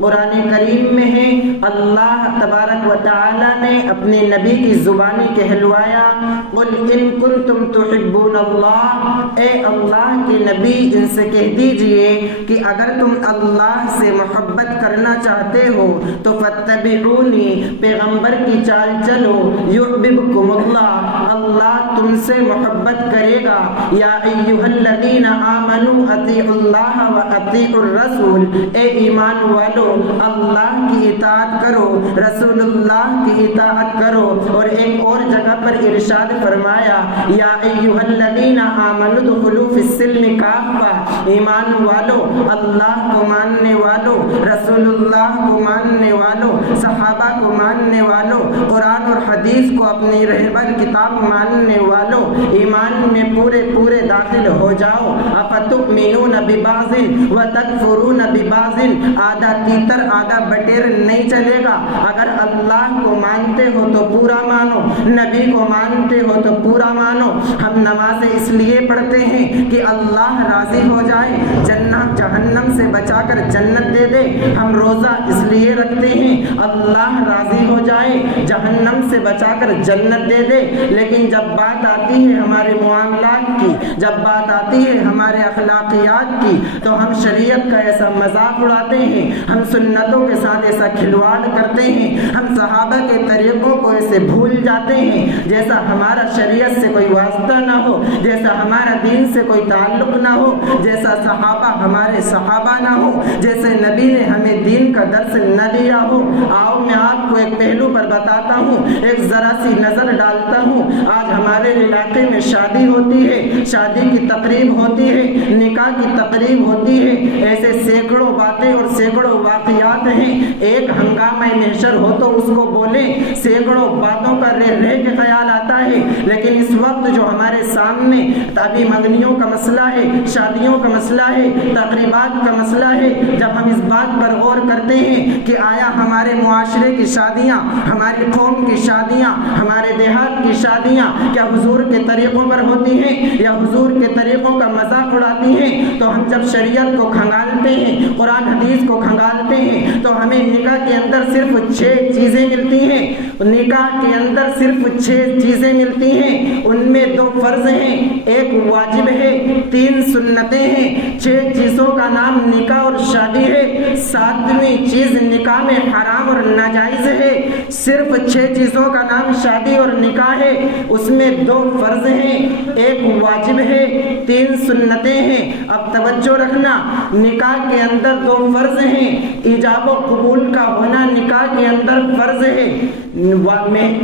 قرآن کریم میں ہے، اللہ تبارک و تعالی نے اپنے نبی کی زبانی کہلوایا، قل ان کنتم تحبون اللہ، اے اللہ کے نبی ان سے کہہ دیجئے کہ اگر تم اللہ سے محبت کرنا چاہتے ہو تو فاتبعونی، پیغمبر کی چال چلو، یحببکم اللہ، اللہ تم سے محبت کرے گا۔ یا ایھا الذین آمنوا اطیعوا اللہ واطیعوا الرسول، اے ایمان والو اللہ کی اطاعت کرو، رسول اللہ کی اطاعت کرو۔ اور ایک اور جگہ پر ارشاد فرمایا، یا ایھا الذین آمنوا ادخلوا فی السلم کافہ، ایمان والو اللہ کو ماننے والو، رسول اللہ کو ماننے والو، صحابہ کو ماننے والو، قرآن اور حدیث کو اپنی رہبر کتاب ماننے والو، ایمان میں پورے پورے داخل ہو جاؤ۔ افتؤمنون ببعض وتکفرون ببعض، آدھا تیتر آدھا بٹیر نہیں چلے گا۔ اگر اللہ کو مانتے ہو تو پورا مانو، نبی کو مانتے ہو تو پورا مانو۔ ہم نمازیں اس لیے پڑھتے ہیں کہ اللہ راضی ہو جائے، جہنم سے بچا کر جنت دے دے۔ ہم روزہ اس لیے رکھتے ہیں اللہ راضی ہو جائے، جہنم سے بچا کر جنت دے دے۔ لیکن جب بات آتی ہے ہمارے معاملات کی، جب بات آتی ہے ہمارے اخلاقیات کی، تو ہم شریعت کا ایسا مذاق اڑاتے ہیں، ہم سنتوں کے ساتھ ایسا کھلواڑ کرتے ہیں، ہم صحابہ کے طریقوں کو ایسے بھول جاتے ہیں جیسا ہمارا شریعت سے کوئی واسطہ نہ ہو، جیسا ہمارا دین سے کوئی تعلق نہ ہو، جیسا صحابہ ہمارے صحابہ نہ ہو، جیسے نبی نے ہمیں دین کا درس نہ دیا ہو۔ آؤ میں آپ کو ایک پہلو پر بتاتا ہوں، ایک ذرا سی نظر ڈالتا ہوں۔ آج ہمارے علاقے میں شادی ہوتی ہے، شادی کی تقریب ہوتی ہے، نکاح کی تقریب ہوتی ہے، ایسے سینکڑوں باتیں اور سینکڑوں واقعات ہیں۔ ایک ہنگامہ محشر ہو تو اس کو بولیں، سینکڑوں باتوں کا رہ کے خیال آتا ہے۔ لیکن اس وقت جو ہمارے سامنے ابھی منگنیوں کا مسئلہ ہے، شادیوں کا مسئلہ ہے، تقریبات کا مسئلہ ہے، جب ہم اس بات پر غور کرتے ہیں کہ آیا ہمارے معاشرے کی شادیاں، ہماری قوم کی شادیاں، ہمارے دیہات کی شادیاں کیا حضور کے طریقوں پر ہوتی ہیں یا حضور کے طریقوں کا مذاق اڑاتی ہیں؟ تو ہم جب شریعت کو کھنگالتے ہیں، قرآن حدیث کو کھنگالتے ہیں، تو ہمیں نکاح کے اندر صرف 6 چیزیں ملتی ہیں۔ نکاح کے اندر صرف 6 چیزیں ملتی ہیں، ان میں 2 فرض ہیں، ایک واجب ہے، 3 سنتیں ہیں۔ 6 چیزوں کا نام نکاح اور شادی ہے، 7ویں چیز نکاح میں حرام اور ناجائز ہے۔ صرف 6 چیزوں کا نام شادی اور نکاح ہے، اس میں 2 فرض ہیں، ایک واجب ہے، 3 سنتیں ہیں۔ اب توجہ رکھنا، نکاح کے اندر 2 فرض ہیں، ایجاب و قبول کا ہونا نکاح کے اندر فرض ہے،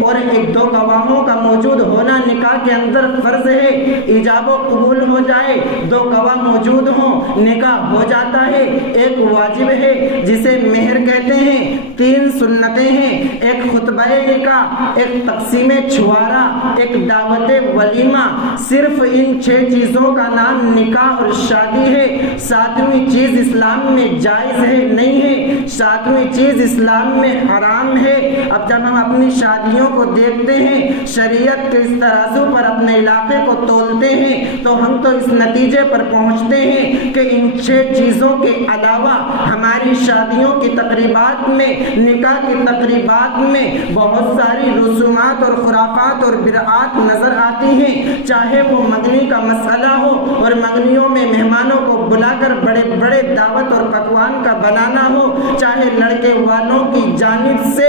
اور 1-2 گواہوں کا موجود ہونا نکاح کے اندر فرض ہے۔ ایجاب و قبول ہو جائے، 2 گواہ موجود ہوں، نکاح ہو جاتا ہے۔ ایک واجب ہے جسے مہر کہتے ہیں، 3 سنتیں ہیں، ایک خطبہ نکاح، ایک تقسیم چھوارا، ایک دعوت ولیمہ۔ صرف ان 6 چیزوں کا نام نکاح اور شادی ہے۔ 7ویں چیز اسلام میں جائز ہے، نہیں ہے، 7ویں چیز اسلام میں حرام ہے۔ اب جب ہم اپنی شادیوں کو دیکھتے ہیں، شریعت کے اس ترازو پر اپنے علاقے کو تولتے ہیں، تو ہم تو اس نتیجے پر پہنچتے ہیں کہ ان 6 چیزوں کے علاوہ ہماری شادیوں کی تقریبات میں، نکاح کی تقریبات میں بہت ساری رسومات اور خرافات اور بدعات نظر آتی ہیں۔ چاہے وہ منگنی کا مسئلہ ہو اور منگنیوں میں مہمانوں کو بلا کر بڑے بڑے دعوت اور پکوان کا بنانا ہو، چاہے لڑکے والوں کی جانب سے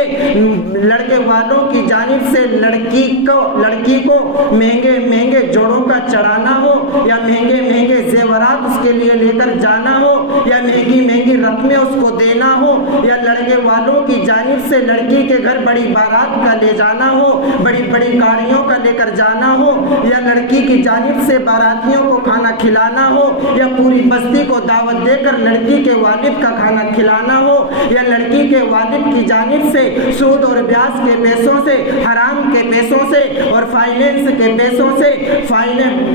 لڑکی کو مہنگے جوڑوں کا چڑھانا ہو، یا مہنگے زیورات اس کے لیے لے کر جانا ہو، یا مہنگی رقمیں اس کو دینا ہو، یا لڑکے والوں کی جانب سے لڑکی کے گھر بڑی بارات کا لے جانا ہو، بڑی گاڑیوں کا لے کر جانا ہو، یا لڑکی کی جانب سے باراتیوں کو کھانا کھلانا ہو، یا پوری بستی کو دعوت دے کر لڑکی کے والد کا کھانا کھلانا ہو، یا لڑکی کے والد کی جانب سے سود اور بیاج کے پیسوں سے، حرام کے پیسوں سے اور فائنینس کے پیسوں سے،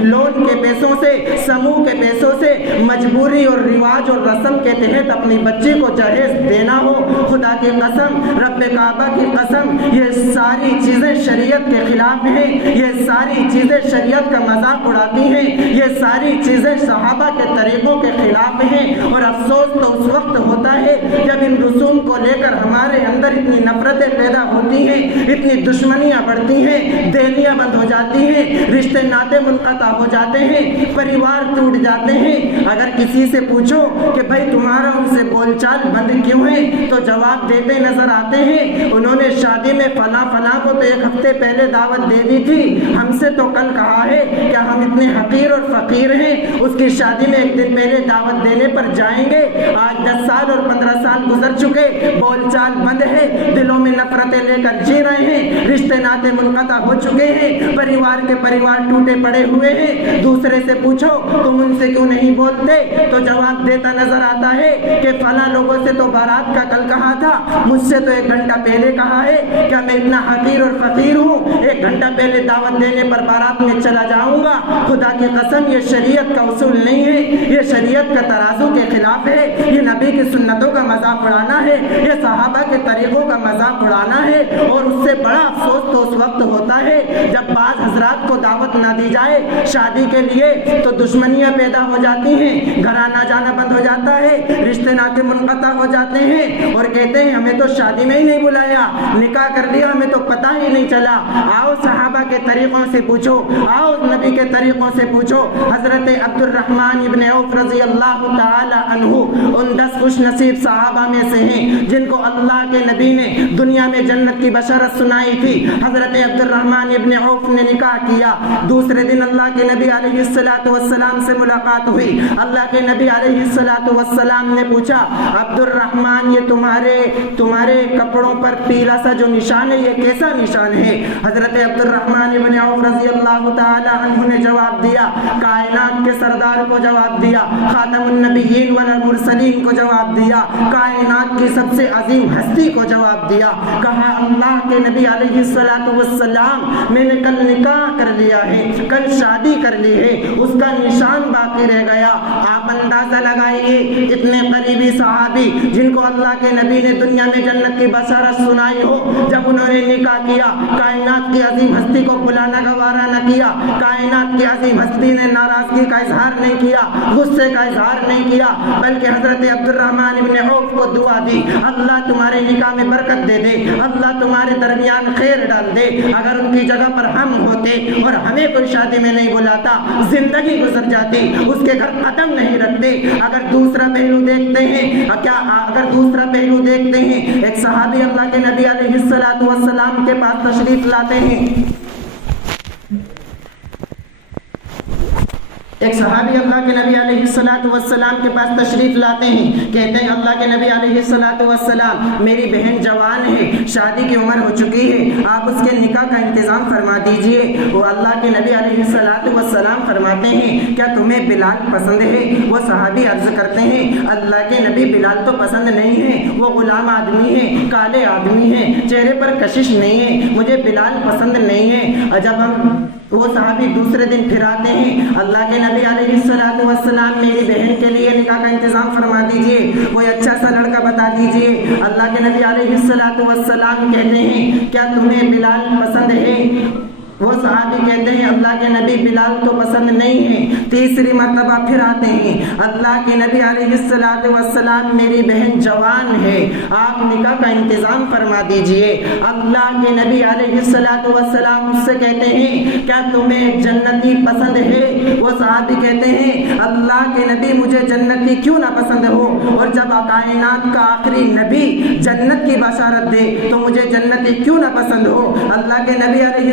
لون کے پیسوں سے، سموہ کے پیسوں سے مجبوری اور رواج اور رسم کے تحت اپنی بچی کو جہیز دینا ہو، خدا کی قسم، رب کعبہ کی قسم، یہ ساری چیزیں شریعت کے خلاف ہیں، یہ ساری چیزیں شریعت کا مذاق اڑاتی ہیں، یہ ساری چیزیں صحابہ کے طریقوں کے خلاف ہیں۔ اور افسوس تو اس وقت ہوتا ہے جب ان رسوم کو لے کر ہمارے اندر اتنی نفرتیں پیدا ہوتی ہیں، اتنی دشمنیاں بڑھتی ہیں، دیلیاں بند ہو جاتی ہیں، رشتے ناطے منقطع ہو جاتے ہیں، پریوار ٹوٹ جاتے ہیں۔ اگر کسی سے پوچھو کہ بھائی تمہارا ان سے بول چال بند کیوں ہے، تو جواب دیتے نظر آتے ہیں انہوں نے شادی میں فلاں فلاں کو تو ایک ہفتے پہلے دعوت دے دی تھی، ہم سے تو کل کہا ہے کہ ہم اتنے حقیر اور فقیر ہیں، اس کی شادی میں ایک دن پہلے دعوت دینے پر جائیں گے۔ آج 10 سال اور 15 سال گزر چکے، بول چال بند ہے، دلوں میں نفرتیں لے کر جی رہے ہیں، رشتے ناطے منقطع ہو چکے ہیں، پریوار کے پریوار ٹوٹے پڑے ہوئے ہیں۔ دوسرے سے پوچھو تم ان سے کیوں نہیں بولتے، تو جواب دیتا نظر آتا ہے کہ فلاں لوگوں سے تو بارات کا کل کہا تھا، مجھ سے تو 1 گھنٹہ پہلے کہا ہے، کیا میں اتنا حقیر اور فقیر ہوں 1 گھنٹہ پہلے دعوت دینے پر بارات میں چلا جاؤں گا؟ خدا کی قسم یہ شریعت کا اصول نہیں ہے، یہ شریعت کا ترازو کے خلاف ہے، یہ نبی کی سنتوں کا مذاق اڑانا ہے، یہ صحابہ کے طریقوں کا مذاق اڑانا ہے۔ اور اس سے بڑا افسوس تو اس وقت ہوتا ہے جب بعض حضرات کو دعوت نہ دی جائے شادی کے لیے تو دشمنیاں پیدا ہو جاتی ہیں، گھر آنا جانا بند ہو جاتا ہے، رشتے ناطے منقطع ہو جاتے ہیں اور کہتے ہیں ہمیں تو شادی میں ہی نہیں بلایا، نکاح کر لیا ہمیں تو پتہ ہی نہیں چلا۔ آؤ صحابہ کے طریقوں سے پوچھو، آؤ نبی کے طریقوں سے پوچھو۔ حضرت عبد الرحمن ابن عوف رضی اللہ تعالی عنہ ان 10 خوش نصیب صحابہ میں سے ہیں جن کو اللہ کے نبی نے دنیا میں جنت کی بشارت سنائی تھی۔ حضرت عبد الرحمن ابن عوف نے نکاح کیا، دوسرے دن اللہ کے نبی علیہ السلام سے ملاقات ہوئی۔ اللہ کے نبی علیہ السلام نے پوچھا عبد الرحمن یہ تمہارے کپڑوں پر پیلا سا جو نشان ہے یہ کیسا نشان ہے؟ حضرت عبد الرحمن ابن عوف رضی اللہ تعالی عنہ نے جواب دیا، کائنات کے سردار کو جواب دیا، خاتم النبیین والمرسلین کو جواب دیا، کائنات کی سب سے عظیم ہستی کو جواب دیا۔ کہا اللہ کے نبی علیہ السلام میں نے کل نکاح کر لیا ہے، کل شادی کر لی ہے، اس کا نشان باقی رہ گیا۔ آپ اندازہ لگائیے اتنے قریبی صحابی جن کو اللہ کے نبی نے دنیا میں جنت کی بشارت سنائی ہو، جب انہوں نے نکاح کیا کائنات کی عظیم ہستی کو بلانا گوارا نہ کیا، کائنات کی عظیم ہستی نے ناراضگی کا اظہار نہیں کیا، غصے کا اظہار نہیں کیا، بلکہ حضرت عبد الرحمن ابن عوف کو دعا دی، اللہ تمہارے نکاح میں برکت دے دے، اللہ تمہارے درمیان خیر ڈال دے۔ اگر ان کی جگہ پر ہم ہوتے اور ہمیں کوئی شادی میں نہیں بلاتا، زندگی گزر جاتی، اس کے گھر قدم نہیں رکھتے۔ اگر دوسرا پہلو دیکھتے ہیں، ایک صحابی اللہ کے نبی علیہ السلام کے پاس تشریف لاتے ہیں، ایک صحابی اللہ کے نبی علیہ السلام کے پاس تشریف لاتے ہیں، کہتے ہیں اللہ کے نبی علیہ السلام میری بہن جوان ہے، شادی کی عمر ہو چکی ہے، آپ اس کے نکاح کا انتظام فرما دیجئے۔ وہ اللہ کے نبی علیہ السلام فرماتے ہیں کیا تمہیں بلال پسند ہے؟ وہ صحابی عرض کرتے ہیں اللہ کے نبی بلال تو پسند نہیں ہے، وہ غلام آدمی ہے، کالے آدمی ہے، چہرے پر کشش نہیں ہے، مجھے بلال پسند نہیں ہے۔ جب وہ صحابی دوسرے دن پھر آتے ہیں، اللہ کے نبی علیہ السلام میری بہن کے لیے نکاح کا انتظام فرما دیجئے، کوئی اچھا سا لڑکا بتا دیجئے۔ اللہ کے نبی علیہ السلام کہتے ہیں کیا تمہیں بلال پسند ہے؟ وہ صحابی کہتے ہیں اللہ کے نبی بلال تو پسند نہیں ہے۔ تیسری مرتبہ پھر آتے ہیں، اللہ کے نبی علیہ السلام میری بہن جوان ہے، آپ نکاح کا انتظام فرما دیجئے۔ اللہ کے نبی علیہ السلام اس سے کہتے ہیں کیا تمہیں جنتی پسند ہے؟ وہ صحابی کہتے ہیں اللہ کے نبی مجھے جنتی کیوں نہ پسند ہو، اور جب کائنات کا آخری نبی جنت کی بشارت دے تو مجھے جنتی کیوں نہ پسند ہو۔ اللہ کے نبی علیہ